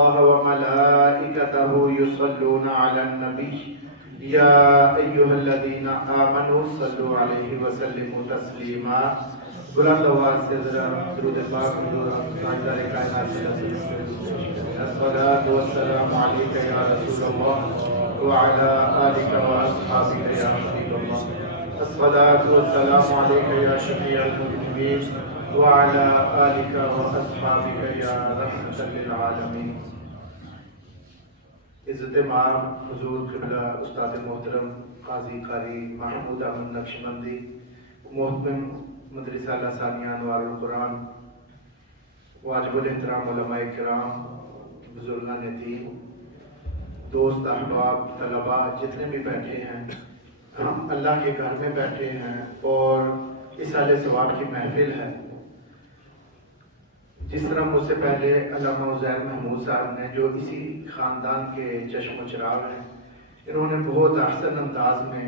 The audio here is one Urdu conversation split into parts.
الله وملائكته يصلون على النبي يا أيها الذين آمنوا صلوا عليه وسلموا تسليما بلند آواز سے ذرا درود پاک حضور تاجدار کائنات الصلاة والسلام عليك يا رسول الله وعلى آلك وأصحابك يا حبيب الله الصلاة والسلام عليك يا شفيع المذنبين وعلى آلك وأصحابك يا رحمة للعالمين. عزت مآب حضور قبلہ استاد محترم قاضی قاری محمود احمد نقشبندی، محترم مدرسہ لسانیہ انوار القرآن، واجب الاحترام علماء کرام، بزرگان دین، دوست احباب، طلباء جتنے بھی بیٹھے ہیں، ہم اللہ کے گھر میں بیٹھے ہیں اور اصالہ ثواب کی محفل ہے. جس طرح مجھ سے پہلے علامہ عزیر محمود صاحب نے، جو اسی خاندان کے چشم و چراغ ہیں، انہوں نے بہت احسن انداز میں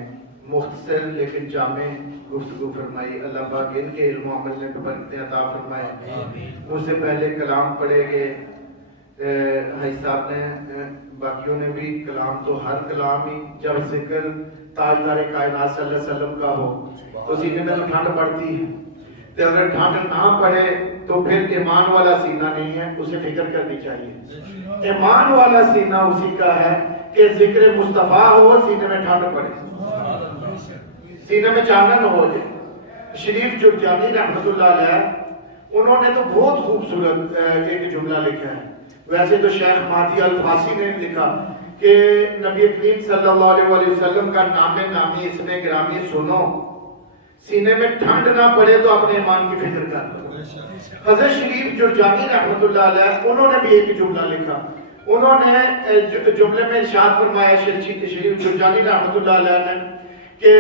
مختصر لیکن جامع گفتگو فرمائی. اللہ پاک ان کے علم و عمل میں برکتیں عطا فرمائے. مجھ سے پہلے کلام پڑھے گئے حاجی صاحب نے، باقیوں نے بھی کلام، تو ہر کلام ہی جب ذکر تاجدار کائنات صلی اللہ علیہ وسلم کا ہو تو سینے میں تو ٹھنڈ پڑتی ہے. تو اگر ٹھنڈ نہ پڑے تو پھر ایمان والا سینہ نہیں ہے، اسے فکر کرنی چاہیے. ایمان والا سینہ اسی کا ہے کہ ذکر مصطفیٰ ہو، سینے میں ٹھنڈ پڑے، سینے میں چانن ہو جائے. شریف جرجانی رحمت اللہ علیہ، انہوں نے تو بہت خوبصورت ایک جملہ لکھا ہے. ویسے تو شیخ مہدی الفاسی نے لکھا کہ نبی کریم صلی اللہ علیہ وسلم کا نام نامی اسم گرامی سنو، سینے میں ٹھنڈ نہ پڑے تو اپنے ایمان کی فکر کر لو. حضرت شریف جرجانی رحمت اللہ علیہ، انہوں نے بھی ایک جملہ لکھا. انہوں نے جملے میں ارشاد فرمایا شریف جرجانی رحمت اللہ علیہ نے کہ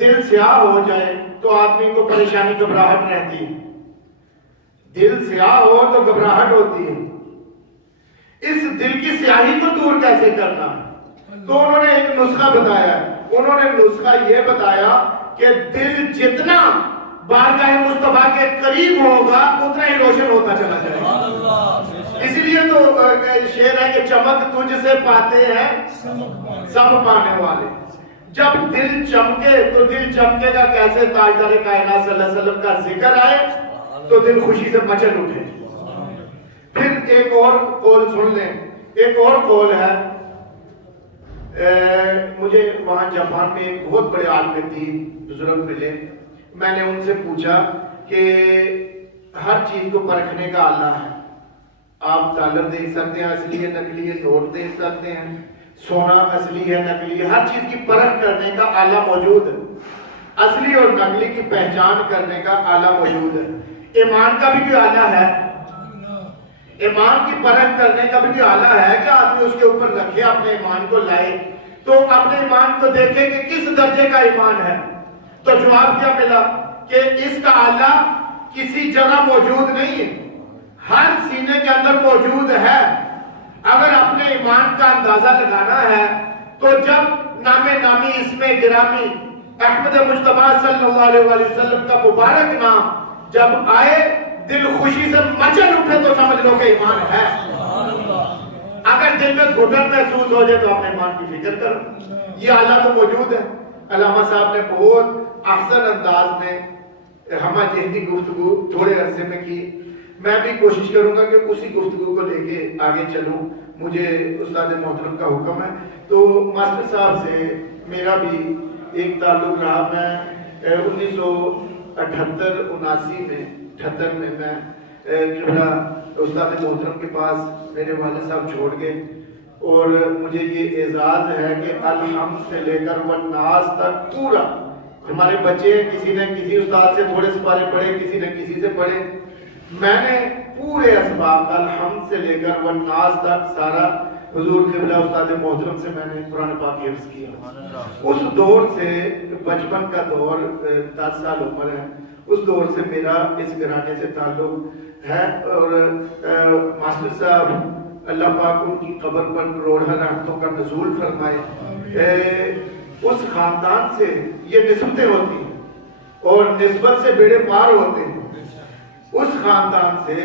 دل سیاہ ہو جائے تو آدمی کو پریشانی گھبراہٹ رہتی ہے. دل سیاہ ہو تو گھبراہٹ ہوتی ہے. اس دل کی سیاہی کو دور کیسے کرنا؟ تو انہوں نے ایک نسخہ بتایا. انہوں نے نسخہ یہ بتایا کہ دل جتنا بارگاہ مصطفیٰ کے قریب ہوگا اتنا ہی روشن ہوتا چلا جائے گا. اسی لیے تو شعر ہے کہ چمک تجھ سے پاتے ہیں سب پانے والے. جب دل چمکے تو دل چمکے گا کیسے؟ تاجدار کائنات صلی اللہ علیہ وسلم کا ذکر آئے تو دل خوشی سے مچل اٹھے. پھر ایک اور قول سن لیں. ایک اور قول ہے، مجھے وہاں جاپان میں ایک بہت بڑے عالم دین بزرگ ملے. میں نے ان سے پوچھا کہ ہر چیز کو پرکھنے کا آلہ ہے. آپ ڈالر دیکھ سکتے ہیں، اصلی ہے نقلی ہے، نوٹ دیکھ سکتے ہیں، سونا اصلی ہے نقلی ہے، ہر چیز کی پرکھ کرنے کا آلہ موجود ہے. اصلی اور نقلی کی پہچان کرنے کا آلہ موجود ہے. ایمان کا بھی کوئی آلہ ہے؟ ایمان کی پرکھ کرنے کا بھی کوئی آلہ ہے کہ آدمی اس کے اوپر رکھے، اپنے ایمان کو لائے تو اپنے ایمان کو دیکھے کہ کس درجے کا ایمان ہے. تو جواب کیا ملا کہ اس کا آلہ کسی جگہ موجود نہیں ہے، ہر سینے کے اندر موجود ہے. اگر اپنے ایمان کا اندازہ لگانا ہے تو جب نام نامی اسم گرامی احمد مجتبیٰ صلی اللہ علیہ وسلم کا مبارک نام جب آئے، دل خوشی سے مچل اٹھے تو سمجھ لو کہ ایمان ہے. اگر دل میں گھٹن محسوس ہو جائے تو اپنے ایمان کی فکر کرو. یہ آلہ تو موجود ہے. علامہ صاحب نے بہت احسن انداز میں ہمہ جہدی گفتگو تھوڑے عرصے میں کی. میں بھی کوشش کروں گا کہ اسی گفتگو کو لے کے آگے چلوں. مجھے استاد محترم کا حکم ہے. تو ماسٹر صاحب سے میرا بھی ایک تعلق رہا. میں 1978-79 میں میں استاد محترم کے پاس میرے والد صاحب چھوڑ گئے اور مجھے یہ اعزاز ہے کہ الحمد سے لے کر والناس تک پورا ہمارے بچے ہیں، کسی نے کسی استاد سے تھوڑے سپارے پڑھے، کسی نے کسی سے پڑھے. میں نے پورے اسباب الحمد سے لے کر والناس تک سارا حضور قبلہ استاد محترم سے میں نے قرآن پاک حفظ کیا. اس دور سے بچپن کا دور 10 سال عمر ہے، اس دور سے میرا اس گھرانے سے تعلق ہے. اور ماسٹر صاحب اللہ پاک ان کی قبر پر کروڑہ رحمتوں کا نزول فرمائے. اس خاندان سے یہ نسبتیں ہوتی ہیں اور نسبت سے بیڑے پار ہوتے ہیں. اس خاندان سے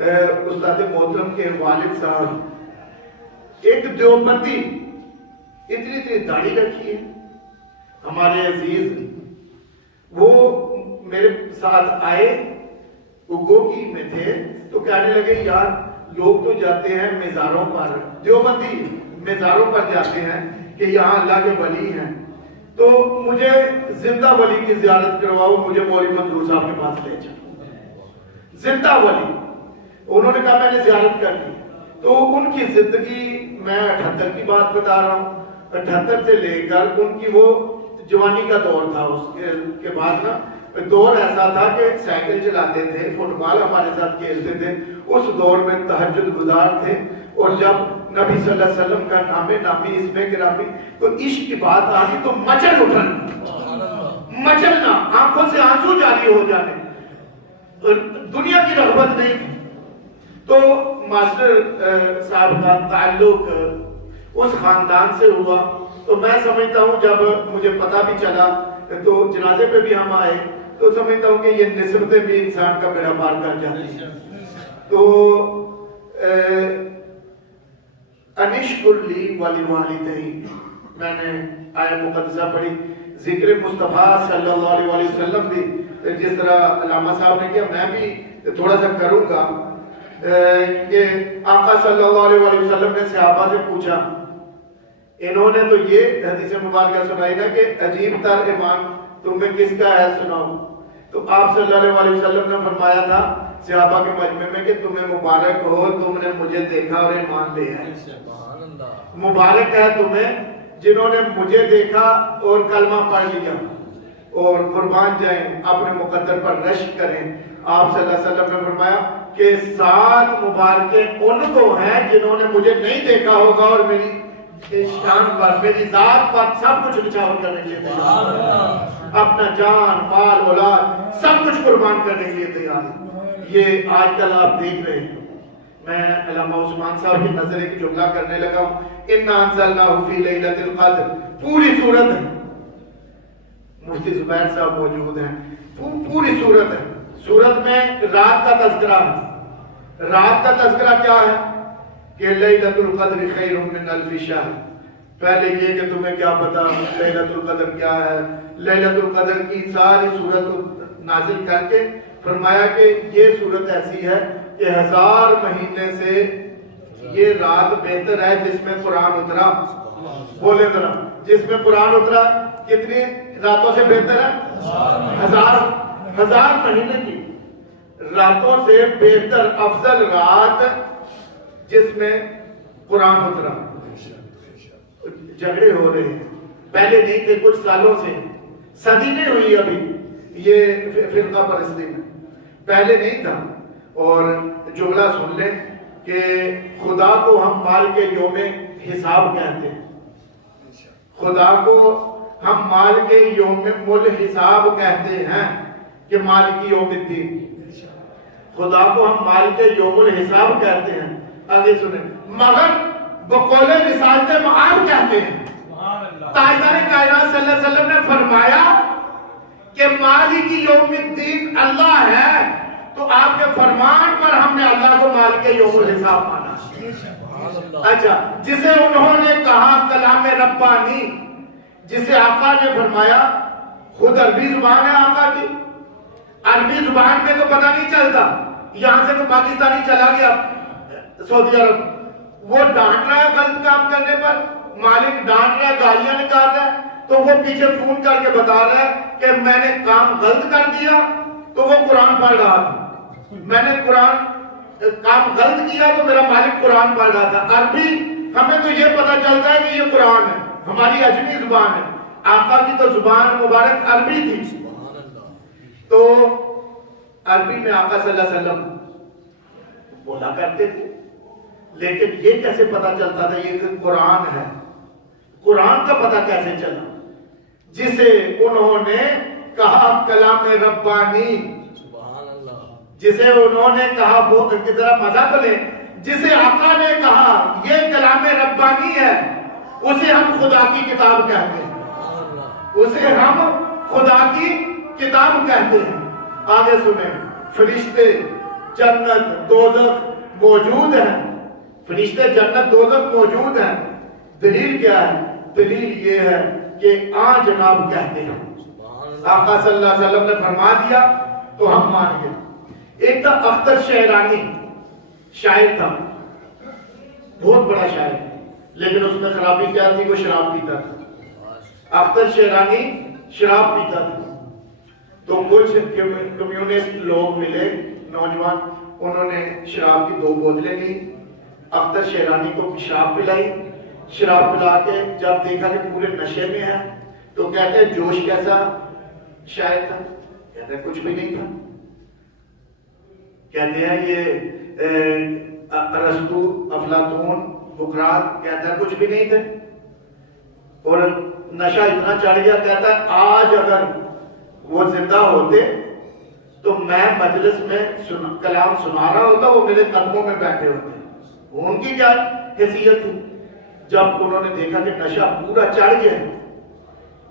استاد محترم کے والد صاحب ایک دیوبندی اتنی داڑھی رکھی ہے ہمارے عزیز، وہ میرے ساتھ آئے، اگوگی میں تھے، تو کہنے لگے یار لوگ تو جاتے ہیں مزاروں پر، دیوبندی مزاروں پر جاتے ہیں کہ یہاں اللہ کے ولی ہیں، تو مجھے زندہ ولی کی زیارت کرواؤ، مجھے مولوی منظور صاحب کے پاس لے جاؤ۔ زندہ ولی، انہوں نے کہا میں نے زیارت کر لی، تو ان کی زندگی میں 78 کی بات بتا رہا ہوں، 78 سے لے کر ان کی وہ جوانی کا دور تھا، اس کے بعد نا دور ایسا تھا کہ سائیکل چلاتے تھے، فٹ بال ہمارے ساتھ کھیلتے تھے، اس دور میں تہجد گزار تھے، اور جب نبی صلی اللہ علیہ وسلم کا نام نامی اس میں گرامی تو عشق کی بات آ گئی تو مچل اٹھنا، مچلنا، آنکھوں سے آنسو جاری ہو جانے، دنیا کی رغبت نہیں تھی۔ تو ماسٹر صاحب کا تعلق اس خاندان سے ہوا، تو میں سمجھتا ہوں جب مجھے پتہ بھی چلا تو جنازے پہ بھی ہم آئے، تو سمجھتا ہوں کہ یہ نسبتیں بھی انسان کا بیڑا پار کر جاتی ہیں۔ تو انشکر لی ولوالدی، میں نے آیت مقدسہ پڑھی، ذکر مصطفیٰ صلی اللہ علیہ وسلم بھی جس طرح علامہ صاحب نے کیا میں بھی تھوڑا سا کروں گا کہ آقا صلی اللہ علیہ وسلم نے صحابہ سے پوچھا، انہوں نے تو یہ حدیث مبارکہ سنائی نا کہ عجیب تر ایمان تمہیں کس کا ہے سناؤ، تو آپ صلی اللہ علیہ وسلم نے فرمایا تھا صحابہ کے مجمع میں کہ تمہیں مبارک ہو تم نے مجھے دیکھا اور ایمان لے آئے، مبارک ہے تمہیں جنہوں نے مجھے دیکھا اور کلمہ پڑھ لیا، اور قربان جائیں اپنے مقدر پر رشک کریں۔ آپ صلی اللہ علیہ وسلم نے فرمایا کہ 7 مبارکیں ان کو ہیں جنہوں نے مجھے نہیں دیکھا ہوگا اور میری شان پر، میری ذات پر سب کچھ نچھاور کرنے کے لیے تیار ہے، اپنا جان مال اولاد سب کچھ قربان کرنے کے لیے تیار ہے۔ یہ آج کل آپ دیکھ رہے ہیں، میں علامہ عثمان صاحب کی نظر ایک جملہ کرنے لگا ہوں، اِنَّا أَنزَلْنَاهُ فِي لَيْلَةِ الْقَدْرِ، پوری صورت ہے، مفتی زبیر صاحب موجود ہیں، پوری صورت ہے، صورت میں رات کا تذکرہ ہے، رات کا تذکرہ کیا ہے کہ لیلۃ القدر خیر من الف شہر، پہلے یہ کہ تمہیں کیا پتا لیلۃ القدر کیا ہے، لیلۃ القدر کی ساری صورت نازل کر کے فرمایا کہ یہ صورت ایسی ہے کہ 1000 مہینے سے یہ رات بہتر ہے جس میں قرآن اترا، بولے ذرا جس میں قرآن اترا، کتنی راتوں سے بہتر ہے؟ 1000 مہینے کی راتوں سے بہتر افضل رات جس میں قرآن اترا۔ جھگڑے ہو رہے ہیں، پہلے نہیں تھے، کچھ سالوں سے، صدی نہیں ہوئی ابھی یہ فرقہ پرستی میں، پہلے نہیں تھا۔ اور جملہ سن لیں کہ خدا کو ہم مال کے یوم حساب کہتے ہیں، خدا کو ہم مال کے یوم مل حساب کہتے ہیں کہ مال کی یوم الدین، خدا کو ہم مال کے یوم الحساب کہتے ہیں۔ آگے سنیں، مگر بقول رسالت معاد کہتے ہیں۔ تاجدار کائنات صلی اللہ علیہ وسلم نے فرمایا کہ مالک یوم الدین اللہ ہے، تو آپ کے فرمان پر ہم نے اللہ کو مالک یوم الحساب مانا۔ اچھا، جسے انہوں نے کہا کلام ربانی، جسے آقا نے فرمایا، خود عربی زبان ہے آقا کی، عربی زبان میں تو پتہ نہیں چلتا، یہاں سے تو پاکستانی چلا گیا سعودی عرب، وہ ڈانٹ رہا ہے غلط کام کرنے پر، مالک ڈانٹ رہا ہے، گالیاں نکال رہا ہے، تو وہ پیچھے فون کر کے بتا رہا ہے کہ میں نے کام غلط کر دیا، تو وہ قرآن پڑھ رہا تھا، میں نے کام غلط کیا تو میرا مالک قرآن پڑھ رہا تھا۔ عربی ہمیں تو یہ پتہ چلتا ہے کہ یہ قرآن ہے، ہماری عجمی زبان ہے، آقا کی تو زبان مبارک عربی تھی، تو عربی میں آقا صلی اللہ علیہ وسلم بولا کرتے تھے، لیکن یہ کیسے پتا چلتا تھا یہ کہ قرآن ہے؟ قرآن کا پتہ کیسے چلا؟ جسے انہوں نے کہا کلام ربانی، جسے انہوں نے کہا وہ ذرا مزہ تو لیں، جسے آقا نے کہا یہ کلام ربانی ہے، اسے ہم خدا کی کتاب کہتے ہیں، اسے ہم خدا کی کتاب کہتے ہیں۔ آگے سنیں، فرشتے جنت دوزخ موجود ہیں، فرشتے جنت دوزخ موجود ہیں. دلیل کیا ہے؟ دلیل یہ ہے کہ جناب کہتے ہیں. آقا صلی اللہ علیہ وسلم نے فرما دیا تو ہم مان گئے. ایک تھا اختر شہرانی، شاعر تھا، بہت بڑا شاعر، لیکن اس میں خرابی کیا تھی؟ وہ شراب پیتا تھا. اختر شہرانی شراب پیتا تھا. تو کچھ کمیونسٹ لوگ ملے نوجوان، انہوں نے شراب کی 2 بوتلیں لی، اختر شہرانی کو شراب پلائی. شراب پلا کے جب دیکھا کہ پورے نشے میں ہے تو کہتے ہیں جوش کیسا شاعر تھا؟ کہتے ہیں کچھ بھی نہیں تھا. کہتے ہیں یہ ارسطو، افلاطون، سقراط، کہتا ہے کچھ بھی نہیں تھے. اور نشہ اتنا چڑھ گیا، کہتا ہے آج اگر وہ زندہ ہوتے تو میں مجلس میں کلام سنا رہا ہوتا، وہ میرے قدموں میں بیٹھے ہوتے. ان کی کیا حیثیت تھی؟ جب انہوں نے دیکھا کہ نشہ پورا چڑھ گیا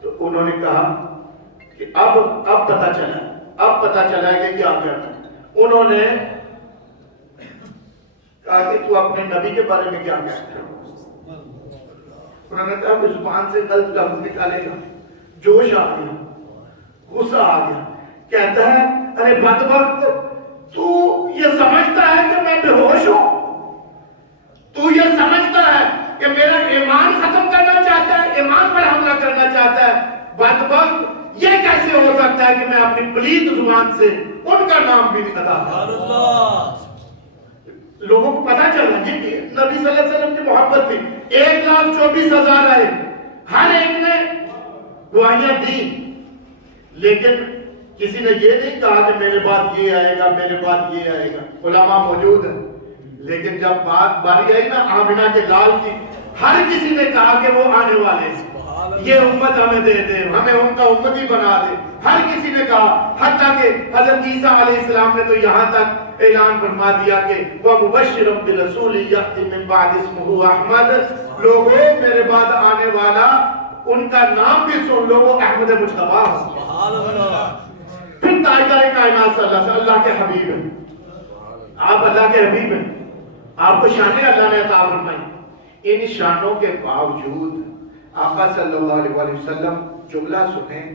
تو انہوں نے کہا کہ اب پتہ چلا کہ کیا کرنا ہے. انہوں نے کہا کہ تو اپنے نبی کے بارے میں کیا کہتا ہے؟ انہوں نے کہا کہ زبان سے غلط لفظ نکالے گا. جوش آ گیا، غصہ آ گیا. کہتا ہے ارے بدبخت، تو یہ سمجھتا ہے کہ میں بے ہوش ہوں؟ تو یہ سمجھتا ہے کہ میرا ایمان ختم کرنا چاہتا ہے، ایمان پر حملہ کرنا چاہتا ہے؟ بدبخت، یہ کیسے ہو سکتا ہے کہ میں اپنی پلید زبان سے ان کا نام بھی نہیں ادا. لوگوں کو پتا چلا کہ نبی صلی اللہ علیہ وسلم کی محبت تھی. 1,24,000 آئے، ہر ایک نے دعائیاں دی، لیکن کسی نے یہ نہیں کہا کہ میرے بعد یہ آئے گا، میرے بعد یہ آئے گا. علماء موجود ہیں، لیکن جب بات باری آئی نا آمنہ کے لال کی، ہر کسی نے کہا کہ وہ آنے والے ہیں، یہ امت ہمیں دے دے، ہمیں ان کا امتی بنا دے. ہر کسی نے کہا، حتیٰ کہ حضرت عیسیٰ علیہ السلام نے تو یہاں تک اعلان فرما دیا کہ وَمُبَشِّرًا بِرَسُولٍ يَأْتِي مِن بَعْدِهِ اسْمُهُ أَحْمَدُ. لوگوں میرے بعد آنے والا ان کا نام بھی سن لو، وہ احمد مجتبیٰ. پھر تاجدار کائنات صلی اللہ علیہ وسلم اللہ کے حبیب ہیں. آپ اللہ کے حبیب ہیں، آپ کو شانیں اللہ نے عطا فرمائی. ان شانوں کے باوجود آقا صلی اللہ علیہ وسلم جملہ سنیں.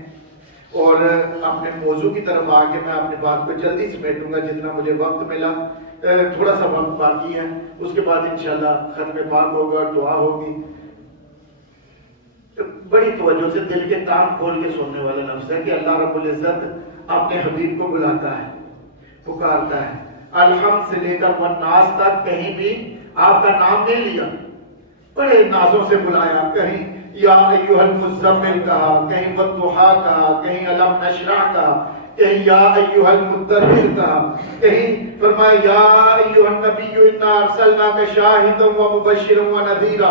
اور اپنے موضوع کی طرف آگے میں اپنی بات کو جلدی سمیٹوں گا جتنا مجھے وقت ملا. تھوڑا سا وقت باقی ہے، اس کے بعد انشاءاللہ ختم پاک ہوگا اور دعا ہوگی. بڑی توجہ سے دل کے کان کھول کے سننے والا لفظ ہے کہ اللہ رب العزت اپنے حبیب کو بلاتا ہے، پکارتا ہے. الحمد سے لے کر والناس تک کہیں بھی آپ کا نام نہیں لیا، بڑے نازوں سے بلایا. کہیں یا ایوہ المزمل کہا، کہیں والضحا کہا، کہیں الم نشرح کہا، کہیں یا ایوہ المدثر کہا، کہیں فرمایا یا ایوہ النبی انا ارسلناک شاہدا ومبشرا ونذیرا.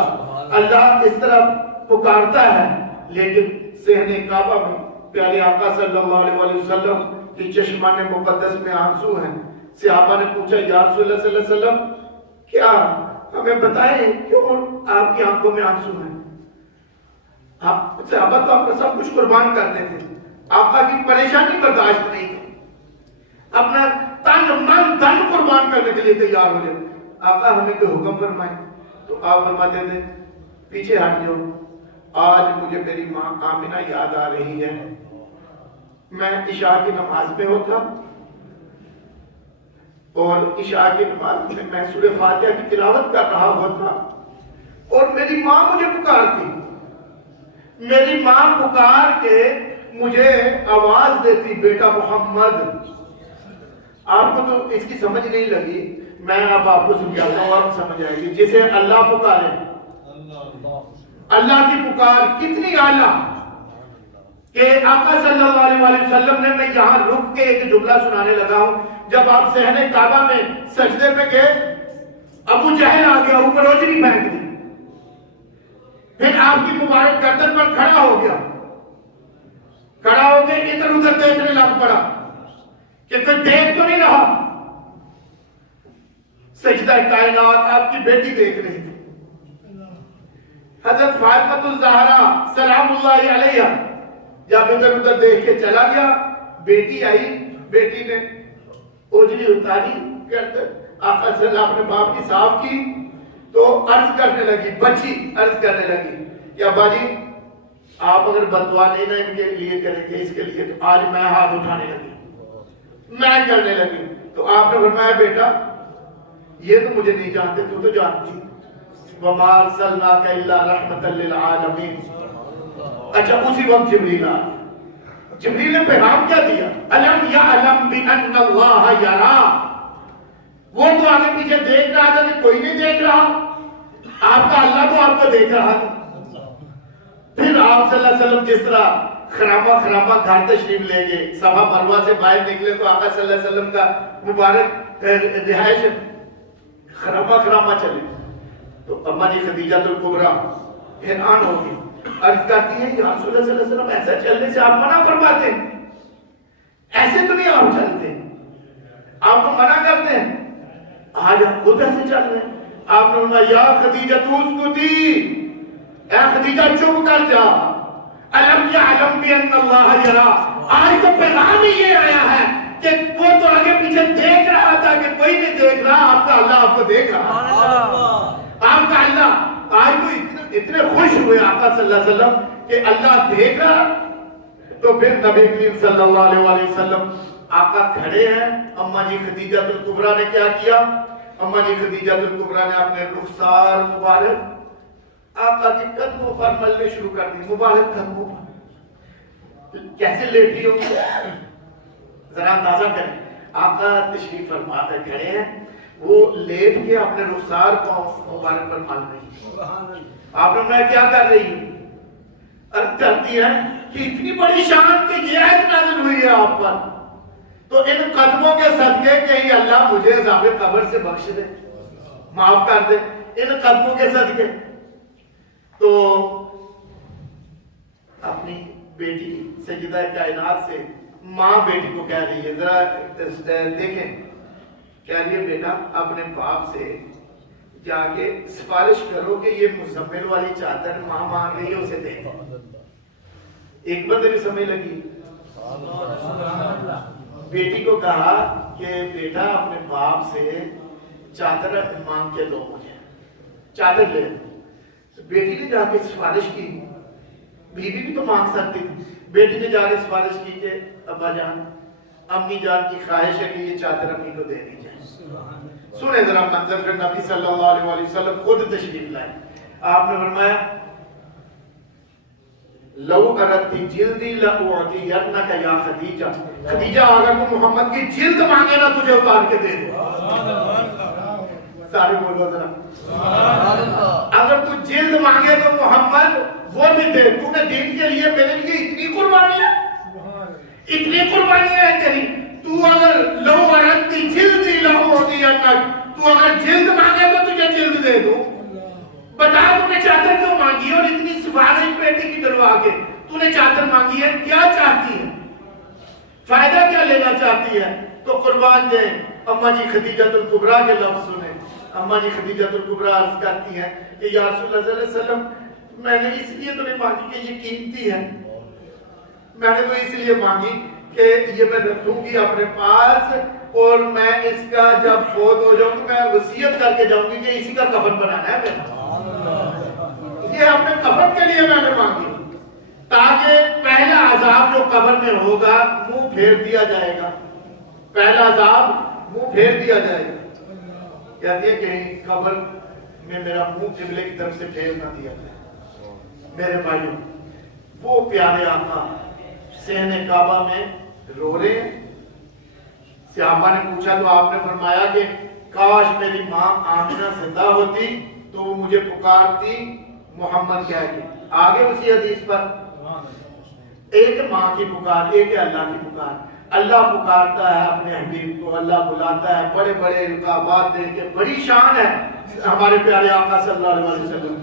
اللہ اس طرح پکارتا ہے. لیکن صحن کعبہ میں پیارے آقا صلی اللہ علیہ وسلم کی چشمان مقدس میں آنسو ہیں. صحابہ نے پوچھا یا رسول اللہ صلی اللہ علیہ وسلم کیا ہمیں بتائیں کیوں آپ کی آنکھوں میں آنسو ہیں؟ صحابہ تو آپ کا سب کچھ قربان کرتے تھے، آقا کی پریشانی برداشت نہیں تھی، اپنا تن من دھن قربان کرنے کے لیے تیار ہو جائے. آقا ہمیں کوئی حکم فرمائے تو آپ فرماتے تھے پیچھے ہٹ جاؤ، آج مجھے میری ماں آمنہ یاد آ رہی ہے. میں عشاء کی نماز میں ہوتا اور عشاء کی نماز میں میں سورہ فاتحہ کی تلاوت کر رہا ہوتا اور میری ماں مجھے پکارتی. میری ماں پکار کے مجھے آواز دیتی بیٹا محمد. آپ کو تو اس کی سمجھ نہیں لگی، میں اب آپ کو سمجھاتا ہوں، آپ سمجھ آئے گی. جسے اللہ پکارے، اللہ کی پکار کتنی اعلیٰ کہ آقا صلی اللہ علیہ وسلم نے، میں یہاں رک کے ایک جملہ سنانے لگا ہوں. جب آپ صحن کعبہ میں سجدے پہ گئے، ابو جہل آ گیا، اوپر اوجری پھینک دی، پھر آپ کی مبارک گردن پر کھڑا ہو گیا، کھڑا ہو کے ادھر ادھر دیکھنے لگ پڑا کہ کوئی دیکھ تو نہیں رہا. سجدہ کائنات آپ کی بیٹی دیکھ رہی تھی، حضرت فاطمہ الزہرا سلام اللہ علیہا. جب ادھر ادھر دیکھ کے چلا گیا، بیٹی آئی، بیٹی نے اوجری اتاری، کرتے آقا صلی اللہ اپنے باپ کی صاف کی تو عرض کرنے لگی، بچی عرض کرنے لگی کہ ابا جی آپ اگر بددعا نہیں نا ان کے لیے کریں گے اس کے لیے تو آج میں ہاتھ اٹھانے لگی، میں کرنے لگی۔ تو آپ نے فرمایا بیٹا یہ تو مجھے نہیں جانتے، تو جانتی۔ وَمَا أَرْسَلْنَاكَ إِلَّا رَحْمَةً لِلْعَالَمِينَ۔ اچھا اسی وقت جبریل آیا، جبریل نے پیغام کیا دیا؟ أَلَمْ يَعْلَمْ بِأَنَّ اللَّهَ يَرَى۔ وہ تو آگے پیچھے دیکھ رہا تھا کہ کوئی نہیں دیکھ رہا، آپ کا اللہ تو آپ کو دیکھ رہا تھا۔ پھر آپ صلی اللہ علیہ وسلم جس طرح خرامہ گھر تشریف لے گئے، صفا مروہ سے باہر نکلے تو آقا صلی اللہ علیہ وسلم کا مبارک رہائش خرامہ چلے تو اما جی خدیجہ الکبریٰ حیران ہوگی، عرض کرتی ہے یا رسول اللہ صلی اللہ علیہ وسلم ایسا چلنے سے آپ منع فرماتے ہیں، ایسے تو نہیں آپ چلتے، آپ کو منع کرتے ہیں، آج آپ خود ایسے چل رہے ہیں۔ آپ نے فرمایا یا خدیجہ تو اسکتی، اے خدیجہ چپ کر جا، الم یعلم بان اللہ یرا۔ آج تو پیغام ہی یہ آیا ہے کہ وہ تو آگے پیچھے دیکھ رہا تھا کہ کوئی نہیں دیکھ رہا، آپ کا اللہ آپ کو دیکھ رہا، آپ کا اللہ۔ آج تو اتنے خوش ہوئے آقا صلی اللہ علیہ وسلم کہ اللہ دیکھ رہا۔ تو پھر نبی کریم صلی اللہ علیہ وسلم آقا کھڑے ہیں، اما جی خدیجہ الکبریٰ نے کیا کیا؟ اما جی خدیجہ الکبریٰ نے اپنے رخسار مبارک آقا کے قدموں پر ملنے شروع کر دی، مبارک قدموں پر۔ کیسے لیٹی ہو ذرا اندازہ کریں، آقا تشریف فرما کر کھڑے ہیں، وہ لیٹ کے اپنے رخسار کو مبارک پر مل رہی ہے۔ آپ نے میں کیا کر رہی ہوں؟ عرض کرتی ہے کہ اتنی بڑی شان کہ یہ آیت نازل ہوئی ہے آپ پر، تو ان قدموں کے صدقے کہیں اللہ مجھے عذاب قبر سے بخش دے، معاف کر دے ان قدموں کے صدقے۔ تو اپنی بیٹی سیدہ کائنات سے ماں بیٹی کو کہہ رہی ہے، ذرا دیکھیں، کہہ رہی ہے بیٹا اپنے باپ سے جا کے سفارش کرو کہ یہ مزمل والی چادر ماں مانگ رہی ہے اسے دے۔ ایک بندے بھی سمجھ لگی، بیٹی کو کہا کہ بیٹا اپنے باپ سے چادر مانگ کے لو، مجھے چادر لے۔ بیٹی نے جا کے سفارش کی، بیوی بھی تو مانگ سکتی تھی، بیٹی نے جا کے سفارش کی کہ ابا جان امی جان کی خواہش ہے کہ یہ چادر امی کو دے دی جائے۔ سنیں ذرا منظر، پھر نبی صلی اللہ علیہ وسلم خود تشریف لائے۔ آپ نے فرمایا لو اردتی جلدی لأعطینک یا خدیجہ، خدیجہ اگر تو محمد کی جلد مانگے نا تجھے اتار کے دے دو۔ سارے بولو ذرا، اگر تو جلد مانگے تو محمد وہ بھی دے۔ تو نے دین کے لیے میرے لیے اتنی قربانیاں، اتنی قربانیاں ہیں تیری، تو اگر لو اردتی جلدی لأعطینک، تو اگر جلد مانگے تو تجھے جلد دے دو۔ بتا تو نے چادر کیوں مانگی ہے، اور اتنی سفارش بیٹی کی ڈلوا کے تو نے چادر مانگی ہے، کیا چاہتی ہے، فائدہ کیا لینا چاہتی ہے؟ تو قربان دیں۔ اما جی خدیجہ الکبریٰ کے لفظ سنیں، اما جی خدیجہ الکبریٰ عرض کرتی ہیں کہ یا رسول اللہ صلی اللہ علیہ وسلم میں نے اس لیے تو نہیں مانگی کہ یہ قیمتی ہے، میں نے تو اس لیے مانگی کہ یہ میں رکھوں گی اپنے پاس، اور میں اس کا جب فوت ہو جاؤں تو میں وصیت کر کے جاؤں گی کہ اسی کا کفن بنانا ہے میرا، یہ اپنے کفن کے لیے میں نے مانگی، تاکہ پہلا عذاب جو قبر میں ہوگا منہ پھیر دیا جائے گا، پہلا عذاب منہ پھیر دیا جائے گا۔ کہتی ہے کہ قبر میں میرا منہ قبلے کی طرف سے پھیر نہ دیا جائے۔ میرے بھائیوں، وہ پیارے آقا صحن کعبہ میں رو رہے ہیں۔ صحابہ نے پوچھا تو آپ نے فرمایا کہ کاش میری ماں آمنہ زندہ ہوتی تو وہ مجھے پکارتی محمد کہہ کے۔ آگے اسی حدیث پر ایک ماں کی پکار، ایک اللہ کی پکار۔ اللہ پکارتا ہے اپنے حبیب کو، اللہ بلاتا ہے، بڑے بڑے رکابات دے کے، بڑی شان ہے ہمارے پیارے آقا صلی اللہ علیہ وسلم،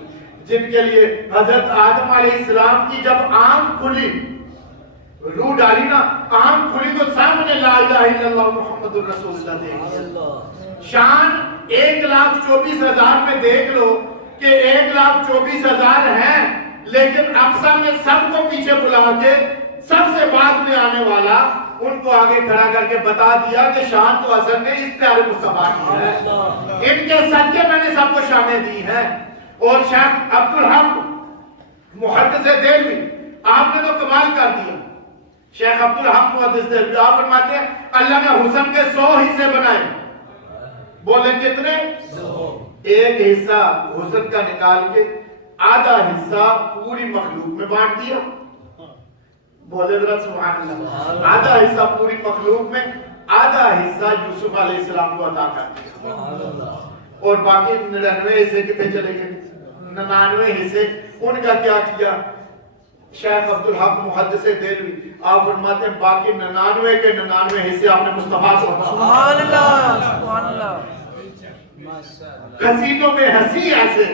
جن کے لیے حضرت آدم علیہ السلام کی جب آنکھ کھلی، روح ڈالی نا، آنکھ کھلی تو سامنے لا الہ الا اللہ محمد الرسول اللہ دیکھ۔ شان 1,24,000 میں دیکھ لو کہ 1,24,000 ہیں، لیکن اقصی میں سب کو پیچھے بلا کے سب سے بعد میں آنے والا ان کو آگے کھڑا کر کے بتا دیا کہ شان تو حسن نے اس پیارے مصطفیٰ کی ہے، ان کے صدقے میں نے سب کو شانیں دی ہیں۔ اور شیخ عبدالحق محدث دہلوی آپ نے تو کمال کر دیا۔ شیخ عبدالحق محدث دہلوی آپ فرماتے ہیں اللہ نے حسن کے 100 حصے بنائے، بولے کتنے؟ ایک حصہ حسن کا نکال کے آدھا حصہ پوری مخلوق میں بانٹ دیا، بولے ذرا سبحان اللہ، آدھا حصہ پوری مخلوق میں، آدھا حصہ یوسف علیہ السلام کو عطا کر دیا، اور باقی 99 حصے کتنے چلے گئے؟ 99 حصے ان کا کیا کیا؟ شیخ عبدالحق محدث دہلوی آپ فرماتے ہیں باقی 99 کے 99 حصے آپ نے مصطفیٰ کو عطا۔ سبحان اللہ، سبحان اللہ۔ حسینوں میں ہنسی ایسے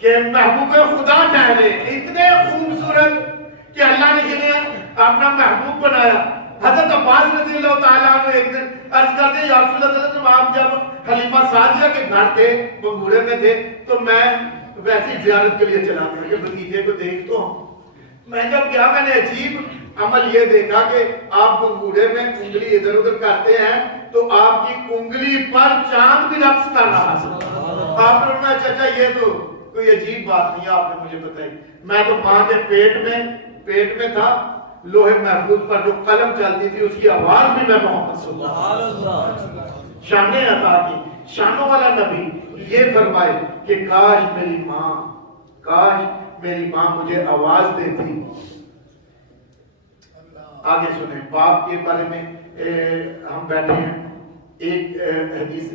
کہ محبوب خدا ٹھہرے، اتنے خوبصورت کہ اللہ نے جنہیں اپنا محبوب بنایا۔ حضرت عباس رضی اللہ تعالیٰ عنہ ایک دن عرض کرتے یا رسول اللہ صلی اللہ علیہ وسلم، آپ جب حلیمہ سعدیہ کے گھر تھے، بنگورے میں تھے، تو میں ویسی زیارت کے لیے چلا گیا کہ بھتیجے کو دیکھ تو ہوں۔ میں جب گیا میں نے عجیب عمل یہ دیکھا کہ آپ بنگورے میں انگلی ادھر ادھر کرتے ہیں تو آپ کی انگلی پر چاند بھی رقص کر رہا تھا۔ آپ نے کہا چچا یہ تو کوئی عجیب بات نہیں آپ نے مجھے بتائی۔ میں تو ماں کے پیٹ میں تھا، لوہے محفوظ پر جو قلم چلتی تھی اس کی آواز بھی میں محمد صلی اللہ علیہ وسلم شانیں عطا کی۔ شانوں والا نبی یہ فرمائے کہ کاش میری ماں مجھے آواز دیتی۔ آگے سنیں، باپ کے بارے میں ہم بیٹھے ہیں، ایک حدیث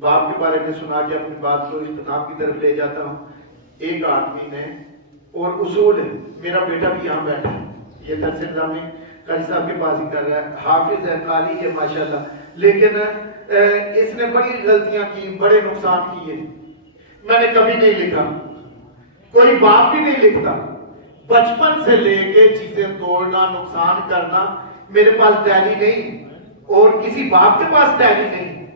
باپ کے بارے میں سنا کے اپنی بات کو اجتناب کی طرف لے جاتا ہوں۔ ایک آدمی نے، اور اصول ہے، میرا بیٹا بھی یہاں بیٹھا ہے، یہ درس نظامی قاری صاحب کے پاس ہی کر رہا ہے، حافظ ہے، قاری ہے ماشاءاللہ، لیکن اس نے بڑی غلطیاں کی، بڑے نقصان کیے۔ میں نے کبھی نہیں لکھا، کوئی باپ بھی نہیں لکھتا، بچپن سے لے کے چیزیں توڑنا، نقصان کرنا میرے پاس ڈائری نہیں، اور کسی باپ کے پاس ڈائری نہیں،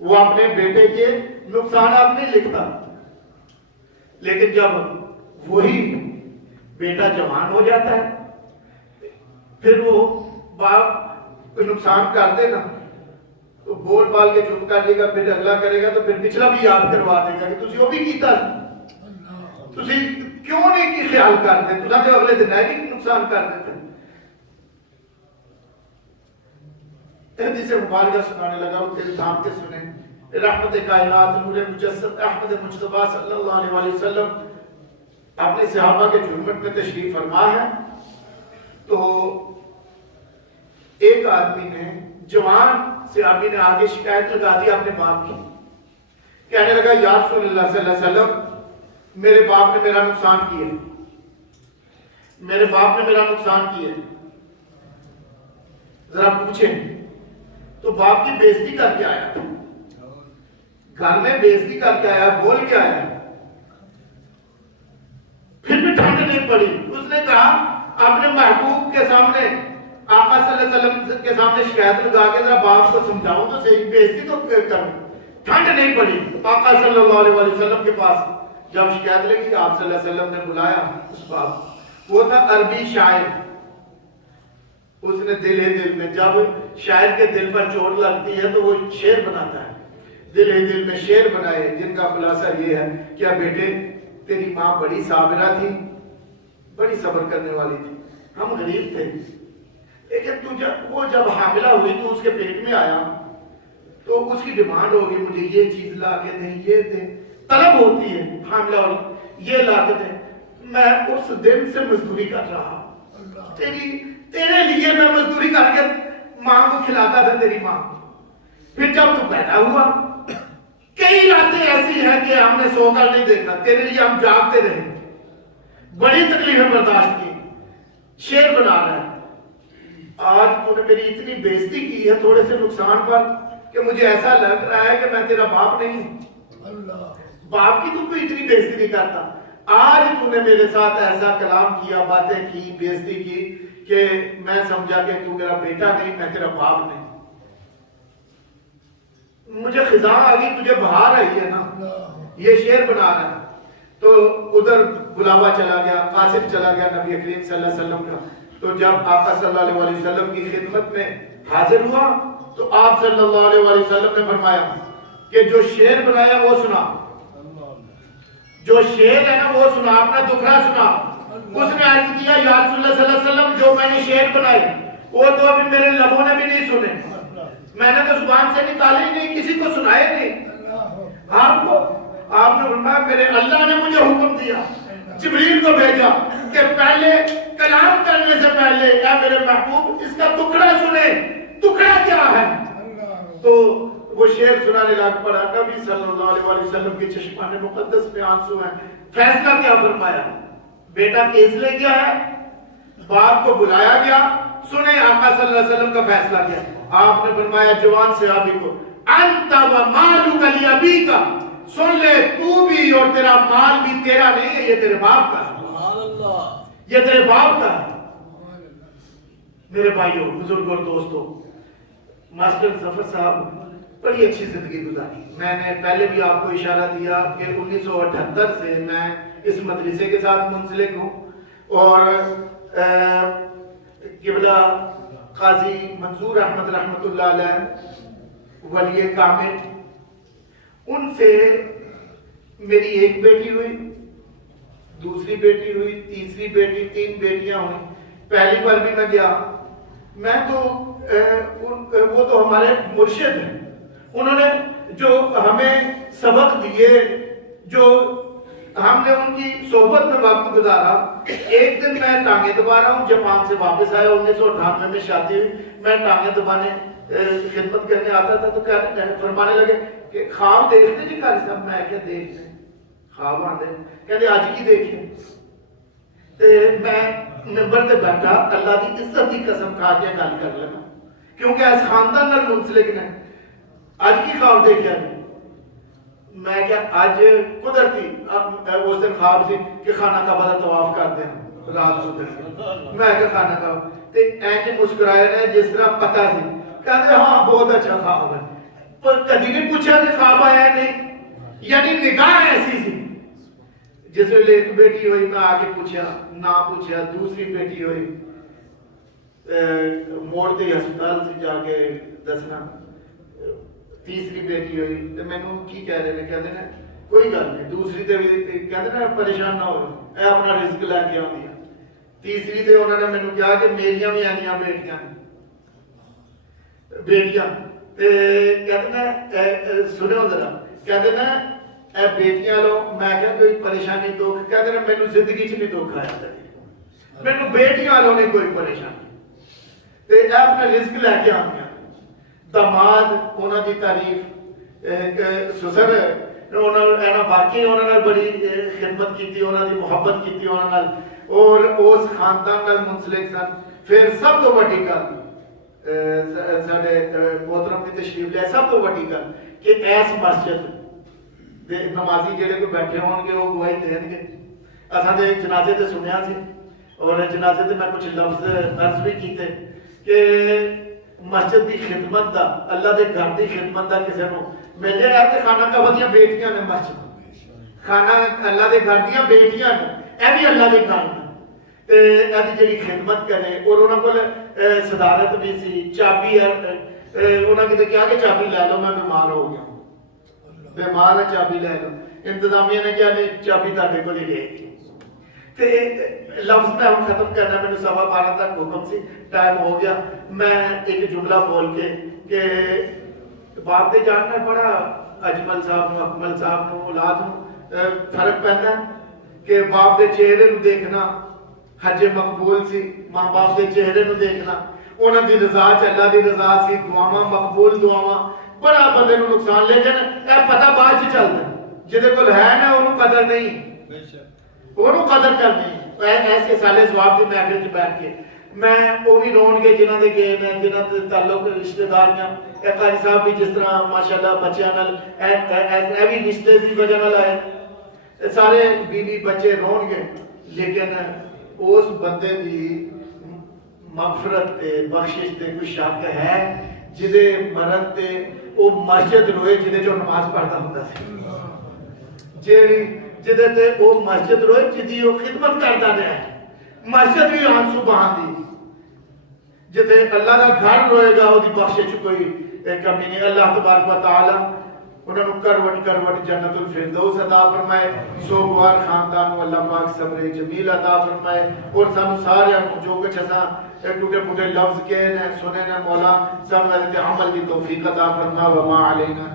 وہ اپنے بیٹے کے نقصانات نہیں لکھتا۔ لیکن جب وہی بیٹا جوان ہو جاتا ہے پھر وہ باپ کو نقصان کر دے نا تو بول بال کے چپ کر دے گا، پھر اگلا کرے گا تو پھر پچھلا بھی یاد کروا دے گا کہ تسی وہ بھی کیتا تسی کیوں نہیں کی خیال کرتے، تسا جو اگلے دن آئے نقصان کر دیتے۔ حدیث مبارکہ سنانے لگا، ان کے دھام کے سنیں۔ رحمت کائنات نور مجسد احمد مجتبی صلی اللہ علیہ وسلم اپنے صحابہ کے جھرمٹ میں تشریف فرما ہے، تو ایک آدمی نے، جوان صحابی نے آگے شکایت لگا دی اپنے باپ کی، کہنے لگا یا رسول اللہ صلی اللہ علیہ وسلم میرے باپ نے میرا نقصان کیا، میرے باپ نے میرا نقصان کیا، ذرا پوچھیں۔ تو باپ کی بےزتی کر کے آیا، گھر میں بےزتی کر کے آیا، بول کے آیا، پھر بھی ٹھنڈ نہیں پڑی۔ اس نے کہا اپنے محبوب کے سامنے، آقا صلی اللہ علیہ وسلم کے سامنے شکایت لگا کے ذرا باپ کو سمجھاؤں تو صحیح، بےزتی تو کروں۔ ٹھنڈ نہیں پڑی، آقا صلی اللہ علیہ وسلم کے پاس جب شکایت لگی، آپ صلی اللہ علیہ وسلم نے بلایا اس باپ، وہ تھا عربی شاعر۔ اس نے دل ہی دل میں، جب شاعر کے دل پر چوٹ لگتی ہے تو وہ شعر بناتا ہے، دل ہی دل میں شعر بنائے جن کا خلاصہ یہ ہے، کیا بیٹے تیری ماں بڑی صابرہ تھی، بڑی صبر کرنے والی تھی، ہم غریب تھے، لیکن وہ جب حاملہ ہوئی تو اس کے پیٹ میں آیا تو اس کی ڈیمانڈ ہوگی مجھے یہ چیز لا کے دیں، یہ دیں، طلب ہوتی ہے حاملہ والی، یہ لا کے دیں۔ میں اس دن سے مزدوری کر رہا، تیرے لیے میں مزدوری کر کے ماں کو کھلاتا تھا، تیری ماں۔ پھر جب تو پیدا ہوا، کئی راتیں ایسی ہیں کہ ہم نے سو کر نہیں دیکھا، تیرے لیے ہم جاگتے رہے، بڑی تکلیفیں برداشت کی، شعر بنا رہا ہے۔ آج تو نے میری اتنی بےزتی کی ہے تھوڑے سے نقصان پر کہ مجھے ایسا لگ رہا ہے کہ میں تیرا باپ نہیں ہوں، باپ کی تو کوئی اتنی بےزتی نہیں کرتا۔ آج تو نے میرے ساتھ ایسا کلام کیا، باتیں کی، بےزتی کی کہ میں سمجھا کہ تو میرا بیٹا نہیں، میں تیرا باپ نہیں۔ مجھے خزاں آ گئی، تجھے بہار آئی ہے نا، یہ شعر بنا رہا ہے۔ تو ادھر بلاوا چلا گیا، قاسم چلا گیا نبی کریم صلی اللہ علیہ وسلم کا، تو جب آقا صلی اللہ علیہ وسلم کی خدمت میں حاضر ہوا تو آپ صلی اللہ علیہ وسلم نے فرمایا کہ جو شعر بنایا وہ سنا، جو شعر ہے نا وہ سنا، اپنا دکھڑا سنا۔ اس نے عرض کیا یا رسول اللہ صلی اللہ علیہ وسلم جو میں نے شعر بنائے وہ تو ابھی میرے لبوں نے بھی نہیں سنے، میں نے تو زبان سے نکالے ہی نہیں، کسی کو سنائے نہیں۔ آپ نے فرمایا میرے اللہ نے مجھے حکم دیا، جبریل کو بھیجا کہ پہلے کلام کرنے سے پہلے اے میرے محبوب اس کا ٹکڑا سنے، ٹکڑا کیا ہے؟ تو وہ شعر سنانے لگ پڑا۔ نبی صلی اللہ علیہ وسلم کی چشمان مقدس میں آنسو ہیں۔ فیصلہ کیا فرمایا؟ بیٹا کیس لے گیا ہے، باپ کو بلایا گیا، سنیں آقا صلی اللہ علیہ وسلم کا فیصلہ کیا۔ آپ نے فرمایا جوان صحابی کو انت و مالک لابیک، سن لے تو بھی اور تیرا مال بھی تیرا نہیں ہے، یہ تیرے باپ کا ہے، یہ تیرے باپ کا ہے۔ میرے بھائیوں، بزرگوں اور دوستوں، ماسٹر ظفر صاحب بڑی اچھی زندگی گزاری۔ میں نے پہلے بھی آپ کو اشارہ دیا کہ 1978 سے میں اس مدرسے کے ساتھ منسلک ہوں، اور قبلہ قاضی منظور احمد رحمۃ اللہ علیہ ولی کامل، ان سے میری ایک بیٹی ہوئی، دوسری بیٹی ہوئی، تیسری بیٹی، 3 بیٹیاں ہوئی۔ پہلی بار بھی میں گیا، میں تو وہ تو ہمارے مرشد ہیں، انہوں نے جو ہمیں سبق دیے، جو ہم نے ان کی صحبت میں وقت گزارا۔ ایک دن میں ٹانگیں دبا رہا ہوں، جاپان سے واپس آیا، 1998 میں شادی ہوئی، میں ٹانگیں دبانے خدمت کرنے آتا تھا، تو فرمانے لگے کہ خواب دیکھتے جی قاری صاحب؟ میں کیا دیکھتے خواب آتے؟ کہتے آج کی دیکھیں۔ میں نمبر تے بیٹھا، اللہ کی عزت کی قسم کھا کے گل کر لینا، کیونکہ اس خاندان نال منسلک نے۔ آج کی خواب دیکھا نہیں، میں کیا آج قدرتی اس دن خواب سی کہ خانہ کعبہ دا طواف کرتے ہیں رات کو، میں کیا خانہ کعبہ تے اینج مسکرائے نے جس طرح پتہ سی، کہتے ہاں بہت اچھا خواب ہے، پر کبھی نہیں پوچھا کہ خواب آیا نہیں، یعنی نگاہ ایسی سی۔ جس ویلے ایک بیٹی ہوئی میں آگے پوچھا، نہ پوچھا، دوسری بیٹی ہوئی موڑ تے ہسپتال سے جا کے دسنا، تیسری بیٹی ہوئی تو مینوں کی کہہ رہے ہیں، کہتے ہیں کوئی گل نہیں، دوسری تے کہتے ہیں پریشان نہ ہو، اے اپنا رزق لے کے آندی ہے۔ تیسری تے انہوں نے مینوں کہا کہ میریاں بھی آنیاں بیٹیاں تے کہتے ہیں سنو ذرا، کہتے ہیں اے بیٹیاں لو، میں کہا کوئی پریشانی دکھ، کہتے ہیں مینوں زندگی چ نہیں دکھ آیا، مینوں بیٹیاں لو نہیں کوئی پریشانی، تے اے اپنا رزق لے کے آندیاں۔ داماد انہوں دی تعریف، سسر انہوں واقعی انہوں نے بڑی خدمت کی، انہوں دی محبت کی انہوں نے، اور اس خاندان نال منسلک سن۔ پھر سب تو بڑی گل ساڈے محترم کی تشریف لے، سب تو بڑی گل کہ ایس مسجد دے نمازی جڑے کوئی بیٹھے ہون گے وہ گواہی دین گے۔ اساں دے جنازے تے سنیا سی، اور جنازے تے میں کچھ لفظ عرض بھی کیتے کہ مسجد دی خدمت دا، اللہ دے گھر دی خدمت دا کسے نو ملے ہے تے خانہ کعبہ دیاں بیٹیاں نے، مسجد خانہ اللہ دے گھر دیاں بیٹیاں نے، اے بھی اللہ دے گھر نے، تے اے دی جڑی خدمت کرے، اور انہاں کول صدارت بھی سی، چابی انہاں کیتے کہا کہ چابی لے لو، میں بیمار ہو گیا، بیمار ہے چابی لے لو۔ انتظامیہ نے کہا نہیں چابی تاکہ کو نہیں لے گی۔ تے لفظ میں ہم ختم کرنا، میں نے 12:15 تک حکم سی، ٹائم ہو گیا۔ میں ایک جملہ بول کے کہ باپ دے جاننا بڑا اجمل صاحب نو، اکمل صاحب نو، اولاد نو فرق پہنتا ہے کہ باپ دے چہرے نو دیکھنا حج مقبول سی، ماں باپ دے چہرے نو دیکھنا، انہاں دی رضا چ اللہ دی رضا سی، دعاواں مقبول دعاواں، بڑا بندے نو نقصان، لیکن اے پتہ بعد چ چلدا جہدے کول ہے نا اونوں قدر نہیں، اونوں قدر کرنی۔ ایسے سالے ثواب دی محفل چ بیٹھ کے میں وہ بھی رون گے جنہاں دے گئے نے، جنہاں دے تعلق رشتہ داریاں، اے قاری صاحب بھی جس طرح ماشاءاللہ بچیاں نال اے بھی رشتے دی وجہ نال آئے، سارے بیوی بچے رون گے، لیکن اس بندے دی مغفرت تے بخشش تے کوئی شک ہے جدے مرن تے وہ مسجد روئے جدے جو نماز پڑھتا ہوندا سی، جدے تے وہ مسجد روئے جدی وہ خدمت کرتا رہا ہے، مسجد بھی آنسو بہان دی، جتے اللہ دا گھر روئے گا وہ دی بخشے چ کوئی کمی نہیں. اللہ تبارک و تعالی انہوں نے کروٹ جنت الفردوس عطا فرمائے. سوگوار خاندان کو اللہ پاک صبر جمیل عطا فرمائے. اور سانو سارے جو کچھ اساں ٹوٹے پھوٹے لفظ کہے نے سنے نے مولا سب عمل کی توفیق عطا فرما. وما علینا